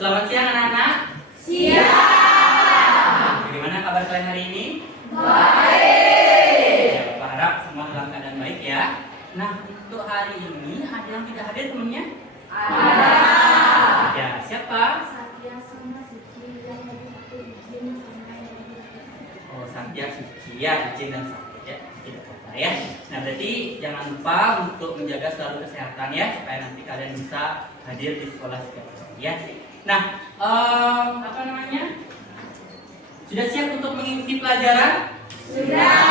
Selamat siang anak-anak. Siap. Bagaimana kabar kalian hari ini? Baik. Ya, Bapak harap semua dalam keadaan baik ya. Nah, untuk hari ini ada yang tidak hadir temennya? Ada. Ya, siapa? Satya sama Suci yang tadi aku izin sama yang Oh, Satya, Suci, ya, izin dan Satya. Ya, tidak apa-apa ya. Nah, berarti jangan lupa untuk menjaga selalu kesehatan ya, supaya nanti kalian bisa hadir di sekolah setiap hari ya. Nah, apa namanya? Sudah siap untuk mengikuti pelajaran? Sudah.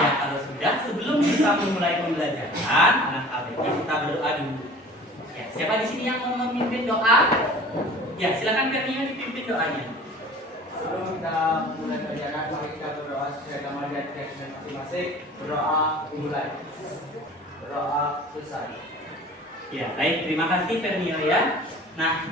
Ya, kalau sudah, sebelum kita memulai pembelajaran, anak ABG kita berdoa dulu. Ya, siapa di sini yang mau memimpin doa? Ya, silakan Fernio dipimpin doanya. Sebelum kita mulai pelajaran, mari kita berdoa sesuai nama dan teks masing-masing. Berdoa dimulai. Berdoa selesai. Ya, baik, terima kasih Fernio ya. Nah,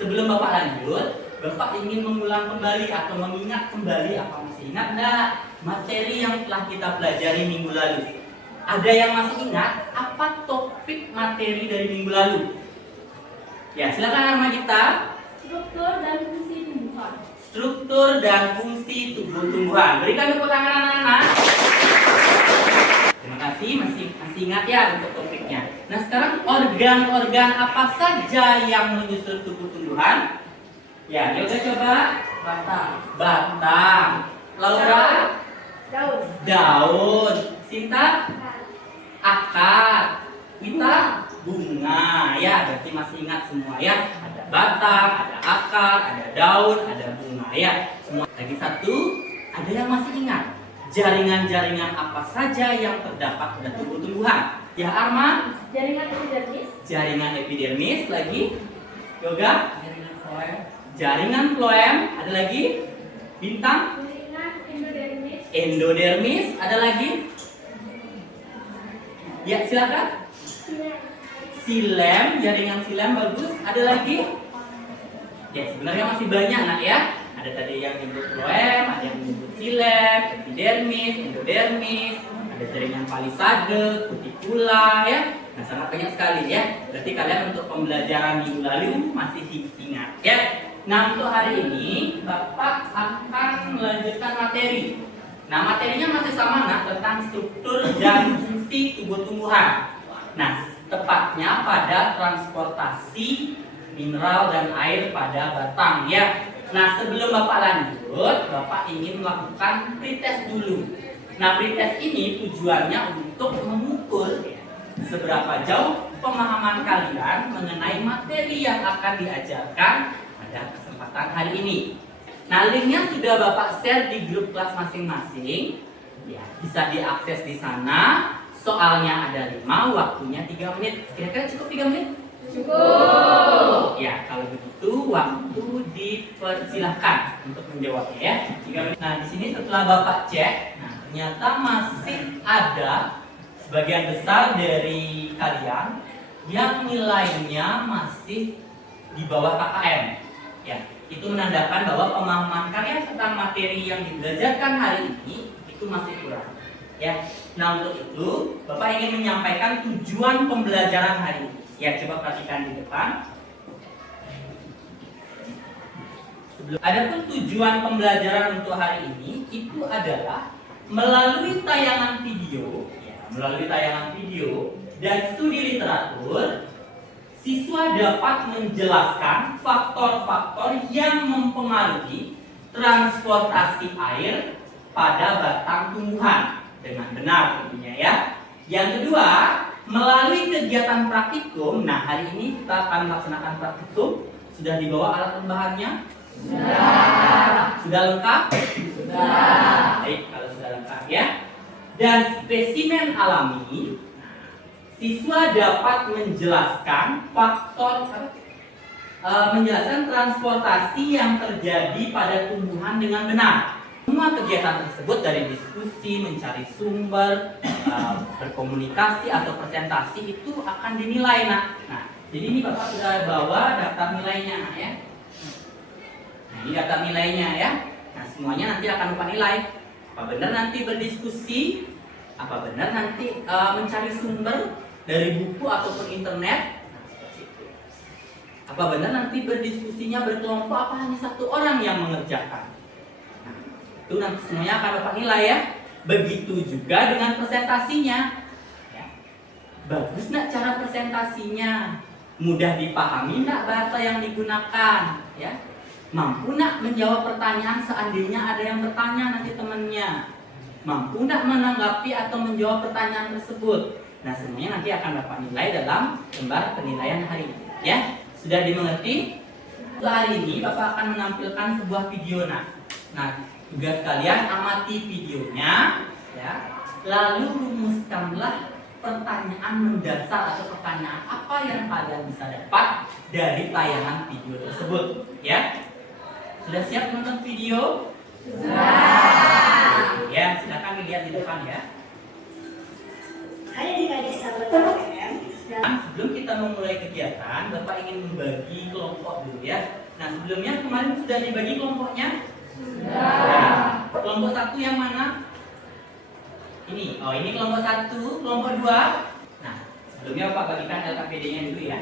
sebelum Bapak lanjut, Bapak ingin mengulang kembali atau mengingat kembali apa masih ingat enggak materi yang telah kita pelajari minggu lalu? Ada yang masih ingat apa topik materi dari minggu lalu? Ya, silakan nama kita. Struktur dan fungsi tumbuhan. Struktur dan fungsi tumbuhan. Berikan tepuk tangan anak-anak. Terima kasih, masih ingat ya untuk topiknya. Nah, sekarang organ-organ apa saja yang menyusun tubuh tumbuhan? Ya, Yoga coba. Batang. Laura? Daun. Daun. Sinta? Akar. Wita? Bunga. Ya, berarti masih ingat semua ya. Ada batang, ada akar, ada daun, ada bunga ya. Semua. Lagi satu, ada yang masih ingat? Jaringan-jaringan apa saja yang terdapat pada tubuh tumbuhan? Ya, Arma? Jaringan epidermis. Jaringan epidermis. Lagi? Yoga? Jaringan floem. Ada lagi? Bintang? Jaringan endodermis. Endodermis. Ada lagi? Ya, silakan. Silem, jaringan silem bagus. Ada lagi? Ya, sebenarnya masih banyak nak ya. Ada tadi yang menyebut floem, ada yang menyebut silem, epidermis, endodermis, ada jaringan palisade, cuticula ya. Nah, sangat banyak sekali ya. Berarti kalian untuk pembelajaran minggu lalu masih ingat ya. Nah, untuk hari ini Bapak akan melanjutkan materi. Nah, materinya masih sama nak, tentang struktur dan fungsi tubuh tumbuhan. Nah, tepatnya pada transportasi mineral dan air pada batang ya. Nah, sebelum Bapak lanjut, Bapak ingin melakukan pretest dulu. Nah, pretest ini tujuannya untuk mengukur seberapa jauh pemahaman kalian mengenai materi yang akan diajarkan pada kesempatan hari ini. Nah, linknya sudah Bapak share di grup kelas masing-masing. Ya, bisa diakses di sana. Soalnya ada 5, waktunya 3 menit. Kira-kira cukup 3 menit? Cukup. Ya, kalau begitu waktu dipersilahkan untuk menjawabnya ya. 3 menit. Nah, di sini setelah Bapak cek, nah ternyata masih ada sebagian besar dari kalian yang nilainya masih di bawah KKM. Ya, itu menandakan bahwa pemahaman kalian tentang materi yang dibelajarkan hari ini itu masih kurang. Ya, nah untuk itu Bapak ingin menyampaikan tujuan pembelajaran hari ini. Ya, coba perhatikan di depan. Adapun tujuan pembelajaran untuk hari ini itu adalah melalui tayangan video, dan studi literatur, siswa dapat menjelaskan faktor-faktor yang mempengaruhi transportasi air pada batang tumbuhan dengan benar tentunya ya. Yang kedua, melalui kegiatan praktikum. Nah, hari ini kita akan melaksanakan praktikum. Sudah dibawa alat tambahannya? Sudah lengkap? Sudah. Baik, kalau sudah lengkap ya. Dan spesimen alami. Siswa dapat menjelaskan menjelaskan transportasi yang terjadi pada tumbuhan dengan benar. Semua kegiatan tersebut dari diskusi, mencari sumber, berkomunikasi atau presentasi itu akan dinilai nak. Nah, jadi ini Bapak sudah bawa daftar nilainya nak ya. Nah, ini daftar nilainya ya. Nah, semuanya nanti akan Bapak nilai. Apa benar nanti berdiskusi? Apa benar nanti mencari sumber dari buku ataupun internet? Nah, seperti itu. Apa benar nanti berdiskusinya berkelompok apa hanya satu orang yang mengerjakan? Nah, itu nanti semuanya akan Bapak nilai ya. Begitu juga dengan presentasinya. Ya. Bagus nggak cara presentasinya? Mudah dipahami nggak bahasa yang digunakan? Ya. Mampu nggak menjawab pertanyaan seandainya ada yang bertanya nanti temannya? Mampu nggak menanggapi atau menjawab pertanyaan tersebut? Nah, semuanya nanti akan Bapak nilai dalam lembar penilaian hari ini. Ya, sudah dimengerti? Hari ini Bapak akan menampilkan sebuah video. Nah, tugas kalian amati videonya, ya. Lalu rumuskanlah pertanyaan mendasar atau pertanyaan apa yang kalian bisa dapat dari tayangan video tersebut, ya. Sudah siap menonton video? Sudah. Ya, silakan dilihat di depan ya. Hai adik-adik sahabat KPM. Dan sebelum kita memulai kegiatan, Bapak ingin membagi kelompok dulu ya. Nah, sebelumnya kemarin sudah dibagi kelompoknya? Sudah. Kelompok satu yang mana? Ini. Oh, ini kelompok satu, kelompok dua. Nah, sebelumnya Bapak bagikan LKPD-nya dulu ya.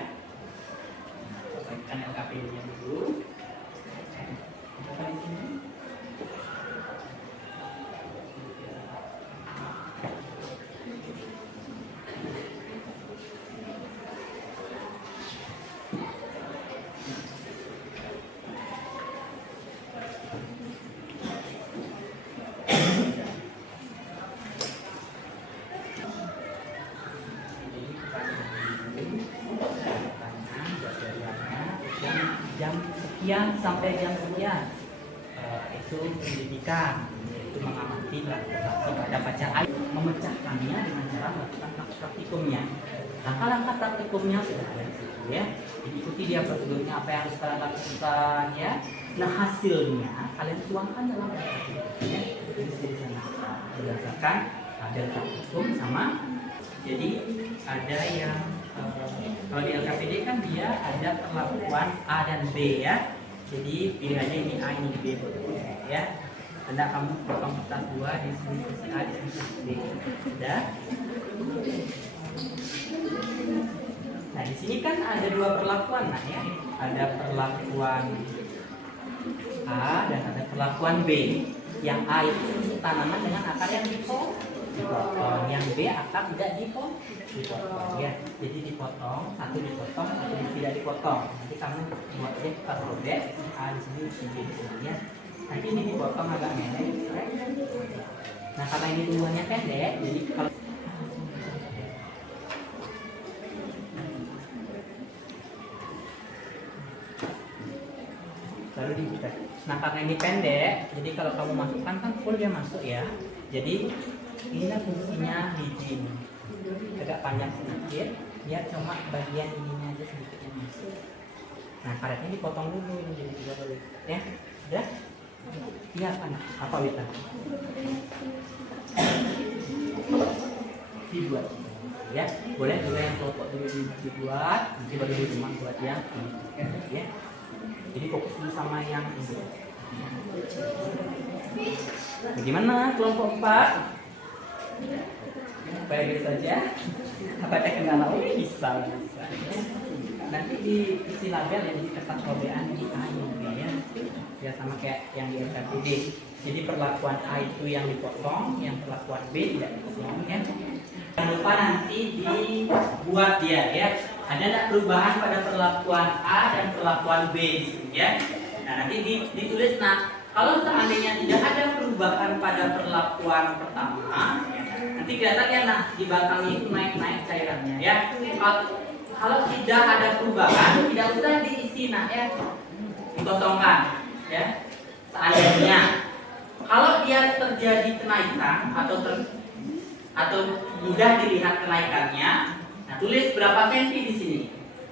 Bagikan LKPD-nya dulu. Bapak di sini. Jam sekian sampai jam sekian itu pendidikan, yaitu mengamati transportasi pada pacar air, memecahkannya dengan cara melakukan praktikumnya. Langkah-langkah praktikumnya sudah ada di situ ya. Diikuti dia prosedurnya apa yang harus kalian lakukan ya. Nah, hasilnya kalian tuangkan dalam praktikum ya. Jadi di sana berdasarkan ada praktikum sama. Jadi ada yang kalau di LKPD kan dia ada perlakuan A dan B ya. Jadi pilihannya ini A ini B ya. Anda kamu potong kertas dua di sini posisi A, di sini posisi B. Sudah. Nah, di sini kan ada dua perlakuan nah ya. Ada perlakuan A dan ada perlakuan B. Yang A itu tanaman dengan akar yang dipotong. Yang B akar tidak dipotong ya. Jadi dipotong, satu dipotong, satu tidak dipotong. Nanti kamu buat aja pas robek A di sini, B di sini ya. Nanti ini dipotong agak pendek. Nah, karena ini tumbuhannya pendek, jadi kalau baru dibuka. Nah, karena ini pendek, jadi kalau kamu masukkan kan full dia masuk ya. Jadi inilah fungsinya hijin. Agak panjang sedikit, biar cuma bagian ininya aja sedikit yang masuk. Nah, karetnya dipotong dulu jadi 3 kali. Ya, udah? Iya, apa Wita? Dibuat. Ya, boleh juga yang kelompok dulu dibuat, nanti baru cuma buat yang ini. Ya. Jadi fokus dulu sama yang ini. Bagaimana kelompok 4? Baik saja. Apakah kendala? Oh, bisa. Nanti diisi label ya, jadi kertas robekan di A ini ya. Ya sama kayak yang di LKPD. Jadi perlakuan A itu yang dipotong, yang perlakuan B tidak dipotong ya. Jangan lupa nanti dibuat dia ya. Ada tidak perubahan pada perlakuan A dan perlakuan B di sini ya. Nah, nanti ditulis. Nah, kalau seandainya tidak ada perubahan pada perlakuan pertama, nanti kelihatan ya, nah di batangnya itu naik-naik cairannya ya. Kalau tidak ada perubahan, tidak usah diisi nah ya, dikosongkan ya. Seandainya kalau dia terjadi kenaikan atau mudah dilihat kenaikannya, nah tulis berapa senti di sini.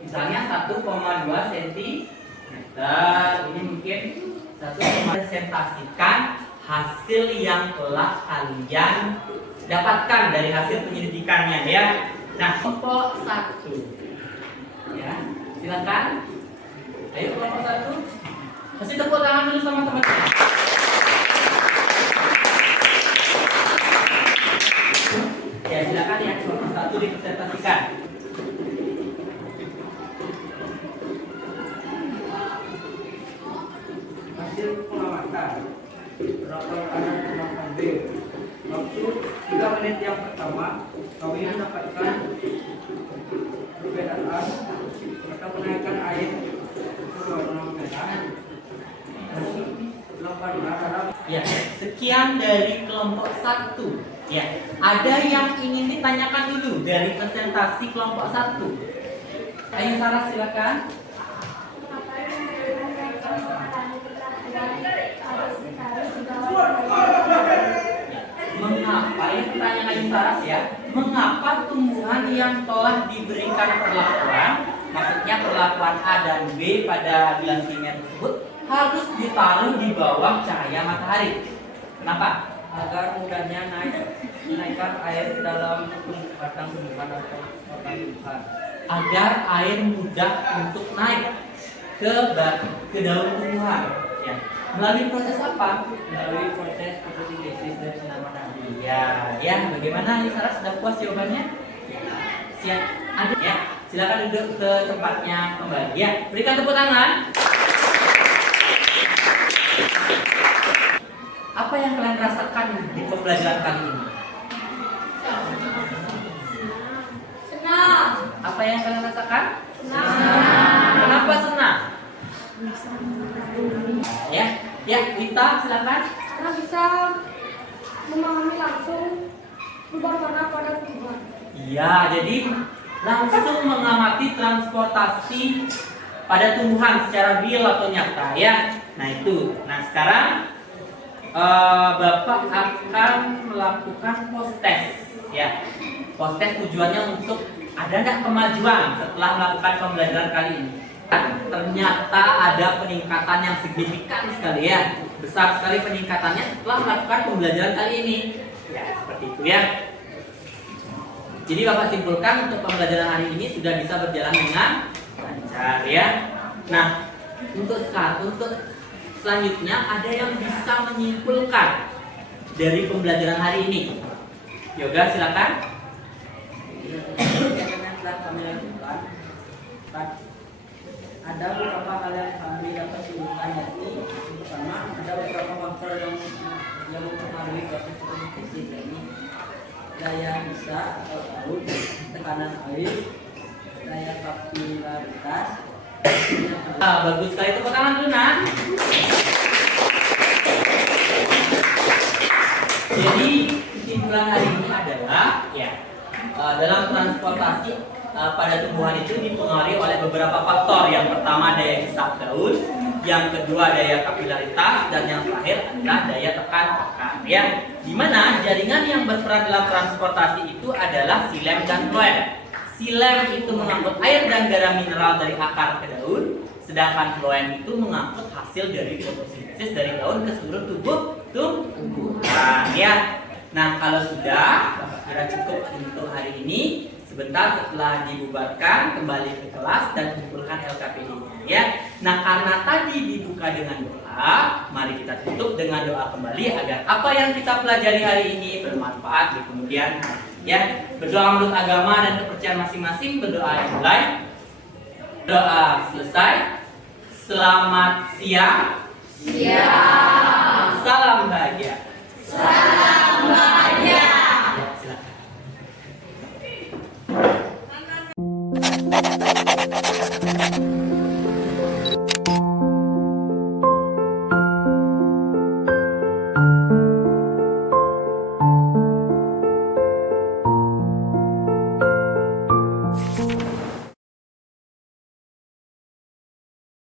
Misalnya 1,2 cm. Ini mungkin 1,2 presentasikan hasil yang telah kalian dapatkan dari hasil penyelidikannya ya. Nah, kelompok 1 ya, silakan. Ayo kelompok 1. Kasih tepuk tangan dulu sama teman-teman. Ya, silakan ya, kelompok 1 dipresentasikan. belok kanan tambahkan B. Waktu 3 menit yang pertama, kami mendapatkan perbedaan maka menaikkan air ke warna merah. Ya, sekian dari kelompok 1. Ya, ada yang ingin ditanyakan dulu dari presentasi kelompok 1. Ayo Sarah silakan. Mengapa yang pertanyaan Ayu Saras ya? Mengapa tumbuhan yang telah diberikan perlakuan, maksudnya perlakuan A dan B pada gelas kimia tersebut harus ditaruh di bawah cahaya matahari? Kenapa? Agar mudahnya naikkan air dalam batang tumbuhan atau batang tumbuhan. Agar air mudah untuk naik ke daun tumbuhan. Ya. Melalui proses apa? Melalui proses fotosintesis dan sinar matahari. Ya, ya. Bagaimana Ayu Saras, sudah puas jawabannya? Siap. Ada ya. Silakan duduk ke tempatnya kembali. Ya, berikan tepuk tangan. Apa yang kalian rasakan di pembelajaran kali ini? Senang. Apa yang kalian rasakan? Senang. Kenapa senang? Ya, ya, Wita silakan. Karena bisa memahami langsung perubahan warna pada tumbuhan. Iya, jadi langsung mengamati transportasi pada tumbuhan secara real atau nyata ya. Nah itu. Nah sekarang Bapak akan melakukan post test ya. Post test tujuannya untuk ada nggak kemajuan setelah melakukan pembelajaran kali ini. Ternyata ada peningkatan yang signifikan sekali ya, besar sekali peningkatannya setelah melakukan pembelajaran kali ini. Ya seperti itu ya. Jadi Bapak simpulkan untuk pembelajaran hari ini sudah bisa berjalan dengan lancar ya. Nah untuk selanjutnya ada yang bisa menyimpulkan dari pembelajaran hari ini. Yoga silakan. Yang telah kami lakukan, ada beberapa hal yang kami dapat simpulkan, yaitu pertama ada beberapa faktor yang mempengaruhi proses fotosintesis, yakni daya bisa atau daun, tekanan air, daya kapilaritas. Bagus sekali, tepuk tangan dulu Nak. Jadi kesimpulan hari ini adalah ya dalam transportasi pada tumbuhan itu dipengaruhi oleh beberapa faktor. Yang pertama daya hisap daun, yang kedua daya kapilaritas, dan yang terakhir adalah daya tekan akar ya. Dimana jaringan yang berperan dalam transportasi itu adalah xilem dan floem. Xilem itu mengangkut air dan garam mineral dari akar ke daun, sedangkan floem itu mengangkut hasil dari fotosintesis dari daun ke seluruh tubuh tumbuhan ya. Nah kalau sudah, Bapak kira cukup untuk hari ini. Sebentar setelah dibubarkan kembali ke kelas dan kumpulkan LKPD-nya ya. Nah karena tadi dibuka dengan doa, mari kita tutup dengan doa kembali agar apa yang kita pelajari hari ini bermanfaat di kemudian hari ya. Berdoa menurut agama dan kepercayaan masing-masing. Berdoa dimulai, doa selesai. Selamat siang. Siap. Salam bahagia.